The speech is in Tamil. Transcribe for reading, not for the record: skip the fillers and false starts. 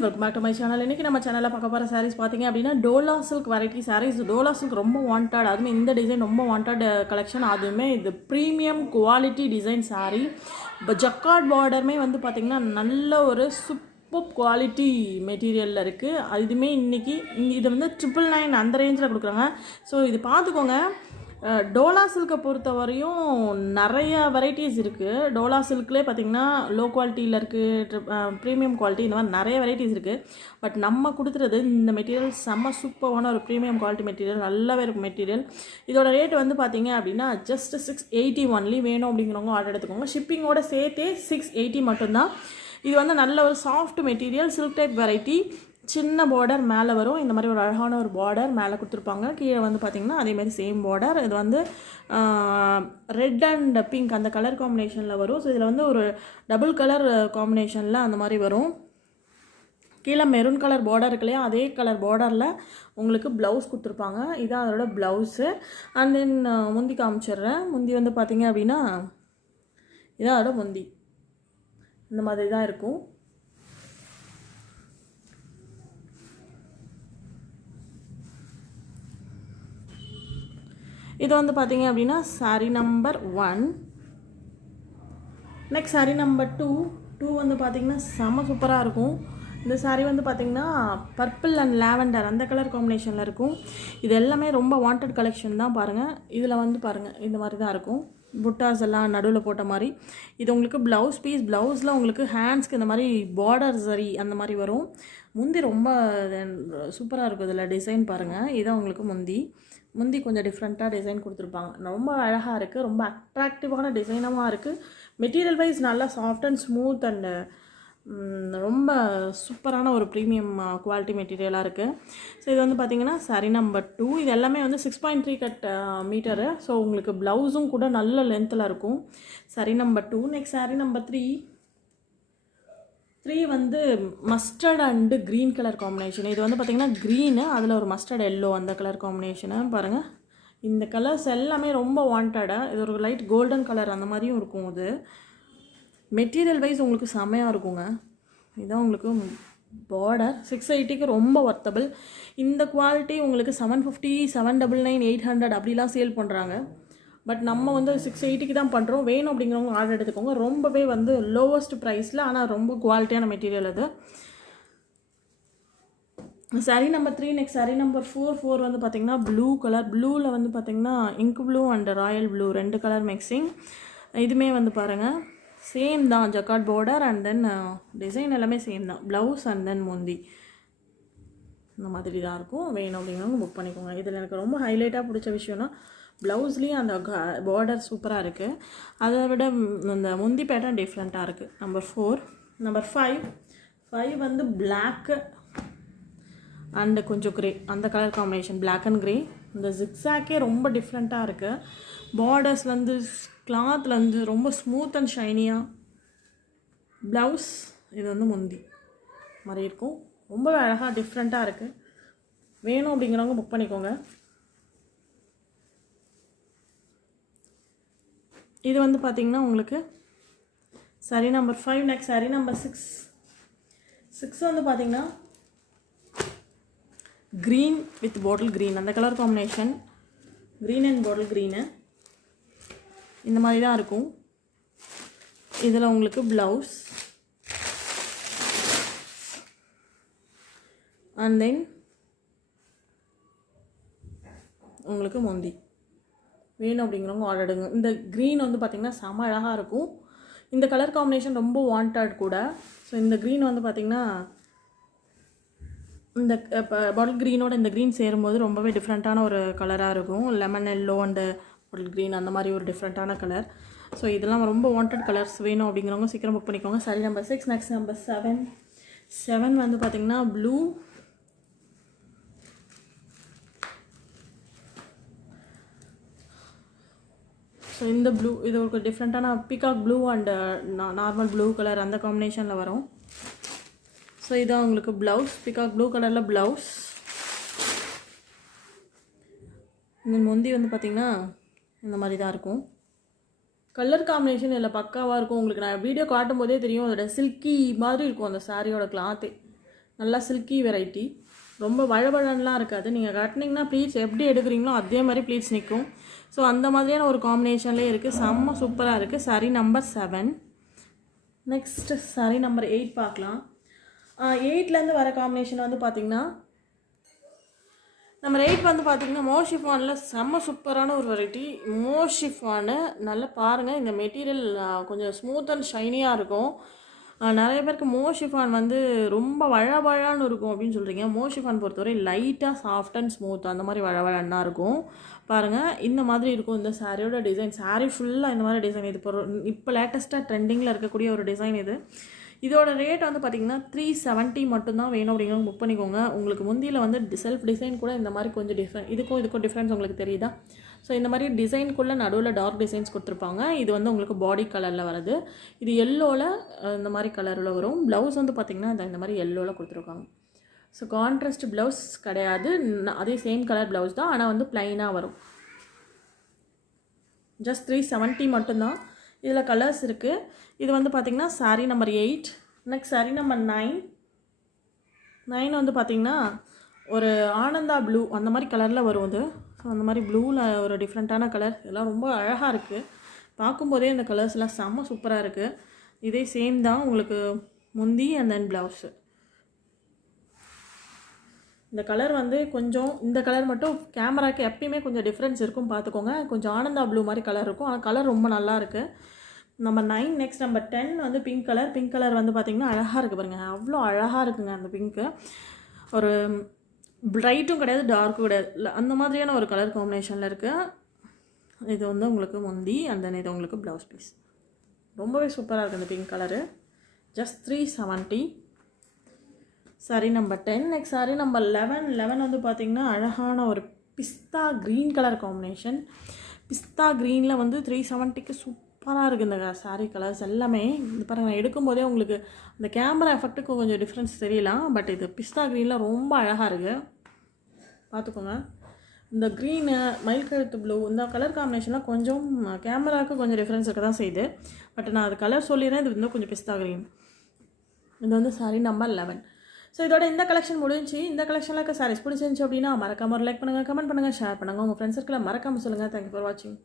Friends, welcome back to my channel. இன்றைக்கி நம்ம சேனலில் பார்க்க போகிற சாரீஸ் பார்த்தீங்க அப்படின்னா Dola silk variety sarees. Dola silk ரொம்ப வாண்டட், அதுவுமே இந்த டிசைன் ரொம்ப வாண்டட் கலெக்ஷன். அதுவுமே இது ப்ரீமியம் குவாலிட்டி டிசைன் சாரீ. இப்போ ஜக்கார்ட் பார்டருமே வந்து பார்த்திங்கன்னா நல்ல ஒரு சூப்பர் குவாலிட்டி மெட்டீரியலில் இருக்குது. இதுவுமே இன்றைக்கி இது வந்து 999 அந்த ரேஞ்சில் கொடுக்குறாங்க. ஸோ இது பார்த்துக்கோங்க. டோலா சில்கை பொறுத்த வரையும் நிறைய வெரைட்டிஸ் இருக்குது. டோலா சில்க்லேயே பார்த்திங்கன்னா லோ குவாலிட்டியில் இருக்குது, ப்ரீமியம் குவாலிட்டி, இந்த மாதிரி நிறைய வெரைட்டிஸ் இருக்குது. பட் நம்ம கொடுத்துறது இந்த மெட்டீரியல் செம்ம சூப்பரான ஒரு ப்ரீமியம் குவாலிட்டி மெட்டீரியல், நல்லாவே இருக்கும் மெட்டீரியல். இதோட ரேட் வந்து பார்த்திங்க அப்படின்னா ஜஸ்ட் 680 ஒன்லி. வேணும் அப்படிங்கிறவங்க ஆர்டர் எடுத்துக்கோங்க. ஷிப்பிங்கோட சேர்த்தே 680 மட்டும்தான். இது வந்து நல்ல ஒரு soft material, silk type variety. சின்ன பார்டர் மேலே வரும், இந்த மாதிரி ஒரு அழகான ஒரு பார்டர் மேலே கொடுத்துருப்பாங்க. கீழே வந்து பார்த்திங்கன்னா அதேமாதிரி சேம் பார்டர். இது வந்து ரெட் அண்ட் பிங்க் அந்த கலர் காம்பினேஷனில் வரும். ஸோ இதில் வந்து ஒரு டபுள் கலர் காம்பினேஷனில் அந்த மாதிரி வரும். கீழே மெரூன் கலர் பார்டர் இருக்கு இல்லையா, அதே கலர் பார்டரில் உங்களுக்கு ப்ளவுஸ் கொடுத்துருப்பாங்க. இதான் அதோட ப்ளவுஸு. அண்ட் தென் முந்தி காமிச்சிட்றேன். முந்தி வந்து பார்த்திங்க அப்படின்னா இதான் அதோட முந்தி, இந்த மாதிரி தான் இருக்கும். இது வந்து பார்த்திங்க அப்படின்னா sari number 1. Next sari number 2 வந்து பார்த்திங்கன்னா செம்ம சூப்பராக இருக்கும். இந்த சாரீ வந்து பார்த்திங்கன்னா பர்பிள் அண்ட் லாவெண்டர் அந்த கலர் காம்பினேஷனில் இருக்கும். இது எல்லாமே ரொம்ப வாண்டட் கலெக்ஷன் தான். பாருங்கள், இதில் வந்து பாருங்கள் இந்த மாதிரி தான் இருக்கும். புட்டாஸ் எல்லாம் நடுவில் போட்ட மாதிரி. இது உங்களுக்கு ப்ளவுஸ் பீஸ். ப்ளவுஸில் உங்களுக்கு ஹேண்ட்ஸ்க்கு இந்த மாதிரி பார்டர் சரி அந்த மாதிரி வரும். முந்தி ரொம்ப சூப்பராக இருக்கும். இதில் டிசைன் பாருங்கள், இதுதான் உங்களுக்கு முந்தி கொஞ்சம் டிஃப்ரெண்ட்டாக டிசைன் கொடுத்துருப்பாங்க. ரொம்ப அழகாக இருக்குது, ரொம்ப அட்ராக்டிவான டிசைனமாக இருக்குது. மெட்டீரியல் வைஸ் நல்லா சாஃப்ட் அண்ட் ஸ்மூத் அண்டு ரொம்ப சூப்பரான ஒரு ப்ரீமியம் குவாலிட்டி மெட்டீரியலாக இருக்குது. ஸோ இது வந்து பார்த்திங்கன்னா சாரீ நம்பர் 2. இது எல்லாமே வந்து 6.3 கட் மீட்டரு. ஸோ உங்களுக்கு ப்ளவுஸும் கூட நல்ல லென்த்தில் இருக்கும். Sari number 2. Next sari number 3 வந்து mustard and green colour combination. இது வந்து பார்த்திங்கன்னா க்ரீனு, அதில் ஒரு மஸ்டர்ட் எல்லோ அந்த கலர் காம்பினேஷனு. பாருங்கள், இந்த கலர்ஸ் எல்லாமே ரொம்ப வாண்டடாக. இது ஒரு லைட் கோல்டன் கலர் அந்த மாதிரியும் இருக்கும். இது மெட்டீரியல் வைஸ் உங்களுக்கு செம்மையாக இருக்குங்க. இதுதான் உங்களுக்கு பார்டர். 680க்கு ரொம்ப ஒர்த்தபிள். இந்த குவாலிட்டி உங்களுக்கு 750, 799, 800 அப்படிலாம் சேல் பண்ணுறாங்க. பட் நம்ம வந்து 680க்கு தான் பண்ணுறோம். வேணும் அப்படிங்கிறவங்க ஆர்டர் எடுத்துக்கோங்க. ரொம்பவே வந்து லோவஸ்ட் ப்ரைஸில், ஆனால் ரொம்ப குவாலிட்டியான மெட்டீரியல் அது. Sari number 3. Next sari number 4 வந்து பார்த்திங்கன்னா ப்ளூ கலர். ப்ளூவில் வந்து பார்த்திங்கன்னா ink blue and Royal blue 2 colour mixing. இதுவுமே வந்து பாருங்கள் சேம் தான், jacquard border and then design எல்லாமே சேம் தான். ப்ளவுஸ் அண்ட் தென் முந்தி இந்த மாதிரி தான் இருக்கும். வேணும் அப்படிங்கிறவங்க புக் பண்ணிக்கோங்க. இதில் எனக்கு ரொம்ப ஹைலைட்டாக பிடிச்ச விஷயம்னா ப்ளவுஸ்லேயும் அந்த பார்டர் சூப்பராக இருக்குது. அதை விட அந்த முந்தி பேட்டர்ன் டிஃப்ரெண்ட்டாக இருக்குது. நம்பர் 4. நம்பர் 5 வந்து பிளாக்கு அண்டு கொஞ்சம் க்ரே அந்த colour combination, black and grey. இந்த ஜிக்ஸாக்கே ரொம்ப டிஃப்ரெண்ட்டாக இருக்குது. பார்டர்ஸ்லேருந்து கிளாத்லேருந்து ரொம்ப ஸ்மூத் அண்ட் ஷைனியாக. ப்ளவுஸ் இது வந்து முந்தி மாதிரி இருக்கும். ரொம்ப அழகாக டிஃப்ரெண்ட்டாக இருக்குது. வேணும் அப்படிங்கிறவங்க புக் பண்ணிக்கோங்க. இது வந்து பார்த்திங்கன்னா உங்களுக்கு sari number 5. Next sari number 6 வந்து பார்த்திங்கன்னா க்ரீன் வித் பாட்டில் க்ரீன் அந்த colour combination. Green and bottle green இந்த மாதிரி தான் இருக்கும். இதில் உங்களுக்கு ப்ளவுஸ் அண்ட் தென் உங்களுக்கு முந்தி. வேணும் அப்படிங்கிறவங்க ஆர்டர் எடுங்க. இந்த க்ரீன் வந்து பார்த்திங்கன்னா செம அழகாக இருக்கும். இந்த கலர் காம்பினேஷன் ரொம்ப வாண்டட் கூட. ஸோ இந்த க்ரீன் வந்து பார்த்திங்கன்னா இந்த பாட்டில் க்ரீனோட இந்த க்ரீன் சேரும்போது ரொம்பவே டிஃப்ரெண்ட்டான ஒரு கலராக இருக்கும். Lemon yellow and bottle green அந்த மாதிரி ஒரு டிஃப்ரெண்ட்டான கலர். ஸோ இதெல்லாம் ரொம்ப வாண்டட் கலர்ஸ். வேணும் அப்படிங்கிறவங்க சீக்கிரம் புக் பண்ணிக்கோங்க. சாரீ நம்பர் 6. நெக்ஸ்ட் நம்பர் 7 வந்து பார்த்திங்கன்னா ப்ளூ. ஸோ இந்த ப்ளூ இது ஒரு டிஃப்ரெண்ட்டான peacock blue and normal blue colour அந்த காம்பினேஷனில் வரும். ஸோ இதான் உங்களுக்கு ப்ளவுஸ், பீகாக் ப்ளூ கலரில் ப்ளவுஸ். இந்த முந்தி வந்து பார்த்திங்கன்னா இந்த மாதிரி தான் இருக்கும். கலர் காம்பினேஷன் இதில் பக்காவாக இருக்கும். உங்களுக்கு நான் வீடியோ காட்டும் போதே தெரியும், அதோட சில்கி மாதிரி இருக்கும் அந்த சாரியோட கிளாத்தே. நல்லா சில்கி வெரைட்டி, ரொம்ப வழவழன்லாம் இருக்காது. நீங்கள் கட்டினீங்கன்னா ப்ளீட்ஸ் எப்படி எடுக்கிறீங்களோ அதே மாதிரி ப்ளீட்ஸ் நிற்கும். ஸோ அந்த மாதிரியான ஒரு காம்பினேஷன்லேயே இருக்குது. செம்ம சூப்பராக இருக்குது. Sari number 7. Next sari number 8 பார்க்கலாம். 8லேருந்து வர காம்பினேஷன் வந்து பார்த்திங்கன்னா நம்பர் 8 வந்து பார்த்திங்கன்னா மோஷிஃபானில் செம்ம சூப்பரான ஒரு வெரைட்டி. மோஷிஃபானு நல்லா பாருங்கள், இந்த மெட்டீரியல் கொஞ்சம் ஸ்மூத் அண்ட் ஷைனியாக இருக்கும். நிறைய பேருக்கு மோஷிஃபான் வந்து ரொம்ப வழவழான்னு இருக்கும் அப்படின்னு சொல்கிறீங்க. மோஷிஃபான் பொறுத்தவரை லைட்டாக சாஃப்ட் அண்ட் ஸ்மூத் அந்த மாதிரி வழவழன்னா இருக்கும். பாருங்கள், இந்த மாதிரி இருக்கும் இந்த சாரியோட டிசைன். சாரீ ஃபுல்லாக இந்த மாதிரி டிசைன். இது இப்போ லேட்டஸ்ட்டாக ட்ரெண்டிங்கில் இருக்கக்கூடிய ஒரு டிசைன் இது. இதோட ரேட் வந்து பார்த்திங்கன்னா 370 மட்டும்தான். வேணும் அப்படிங்கிறவங்க புக் பண்ணிக்கோங்க. உங்களுக்கு முந்தியில் வந்து செல்ஃப் டிசைன் கூட இந்த மாதிரி கொஞ்சம் இதுக்கும் டிஃப்ரென்ஸ் உங்களுக்கு தெரியுதா? ஸோ இந்த மாதிரி டிசைனுக்குள்ளே நடுவில் டார்க் டிசைன்ஸ் கொடுத்துருப்பாங்க. இது வந்து உங்களுக்கு பாடி கலரில் வருது. இது எல்லோவில் இந்த மாதிரி கலரில் வரும். ப்ளவுஸ் வந்து பார்த்திங்கன்னா இந்த மாதிரி எல்லோவில் கொடுத்துருக்காங்க. ஸோ கான்ட்ராஸ்ட் ப்ளவுஸ் கிடையாது, அதே சேம் கலர் ப்ளவுஸ் தான், ஆனால் வந்து ப்ளைனாக வரும். ஜஸ்ட் 370 மட்டும்தான். இதில் கலர்ஸ் இருக்குது. இது வந்து பார்த்திங்கன்னா sari number 8. Next sari number 9 வந்து பார்த்திங்கன்னா ஒரு ஆனந்தா ப்ளூ அந்த மாதிரி கலரில் வரும். அது ஸோ அந்த மாதிரி ப்ளூவில் ஒரு டிஃப்ரெண்ட்டான கலர். இதெல்லாம் ரொம்ப அழகாக இருக்குது. பார்க்கும்போதே இந்த கலர்ஸ்லாம் செம்ம சூப்பராக இருக்குது. இதே சேம் தான் உங்களுக்கு முந்தி அண்ட் தென் ப்ளவுஸு. இந்த கலர் வந்து கொஞ்சம் இந்த கலர் மட்டும் கேமராக்கு எப்பயுமே கொஞ்சம் டிஃப்ரென்ஸ் இருக்கும், பார்த்துக்கோங்க. கொஞ்சம் ஆனந்தா ப்ளூ மாதிரி கலர் இருக்கும், ஆனால் கலர் ரொம்ப நல்லா இருக்குது. நம்பர் 9. நெக்ஸ்ட் நம்பர் 10 வந்து பிங்க் கலர். பிங்க் கலர் வந்து பார்த்திங்கன்னா அழகாக இருக்குது பாருங்கள், அவ்வளோ அழகாக இருக்குங்க அந்த பிங்க்கு. ஒரு பிரைட்டும் கிடையாது, டார்க்கும் கிடையாது, இல்லை அந்த மாதிரியான ஒரு கலர் காம்பினேஷனில் இருக்குது. இது வந்து உங்களுக்கு முந்தி அண்ட் தென் இது உங்களுக்கு ப்ளவுஸ் பீஸ். ரொம்பவே சூப்பராக இருக்குது இந்த pink colour. Just 370. Sari number 10. Next sari number 11 வந்து பார்த்திங்கன்னா அழகான ஒரு பிஸ்தா க்ரீன் கலர் காம்பினேஷன். பிஸ்தா க்ரீனில் வந்து 370க்கு சூப்பராக இருக்குது இந்த சாரீ கலர்ஸ் எல்லாமே. இது பாருங்கள், நான் எடுக்கும்போதே உங்களுக்கு அந்த கேமரா எஃபெக்ட்டுக்கு கொஞ்சம் டிஃப்ரென்ஸ் தெரியலாம். பட் இது பிஸ்தா க்ரீனில் ரொம்ப அழகாக இருக்குது, பார்த்துக்கோங்க. இந்த க்ரீனு, மயில் கழுத்து ப்ளூ, இந்த கலர் காம்பினேஷன்லாம் கொஞ்சம் கேமராவுக்கு கொஞ்சம் டிஃப்ரென்ஸ் இருக்க தான் செய்யுது. பட் நான் அது கலர் சொல்லிடுறேன். இது இன்னும் கொஞ்சம் பிஸ்தா க்ரீன். இது வந்து சாரீ நம்பர் 11. ஸோ இதோட இந்த கலெக்ஷன் முடிஞ்சு. இந்த கலெக்ஷனில் இருக்க சாரீஸ் பிடிச்சிருந்துச்சு அப்படின்னா மறக்காம ஒரு லைக் பண்ணுங்கள், கமெண்ட் பண்ணுங்கள், ஷேர் பண்ணுங்கள். உங்கள் ஃப்ரெண்ட்ஸ் சர்க்கிளில் மறக்காமல் சொல்லுங்கள். தேங்க்யூ ஃபார் வாட்சிங்.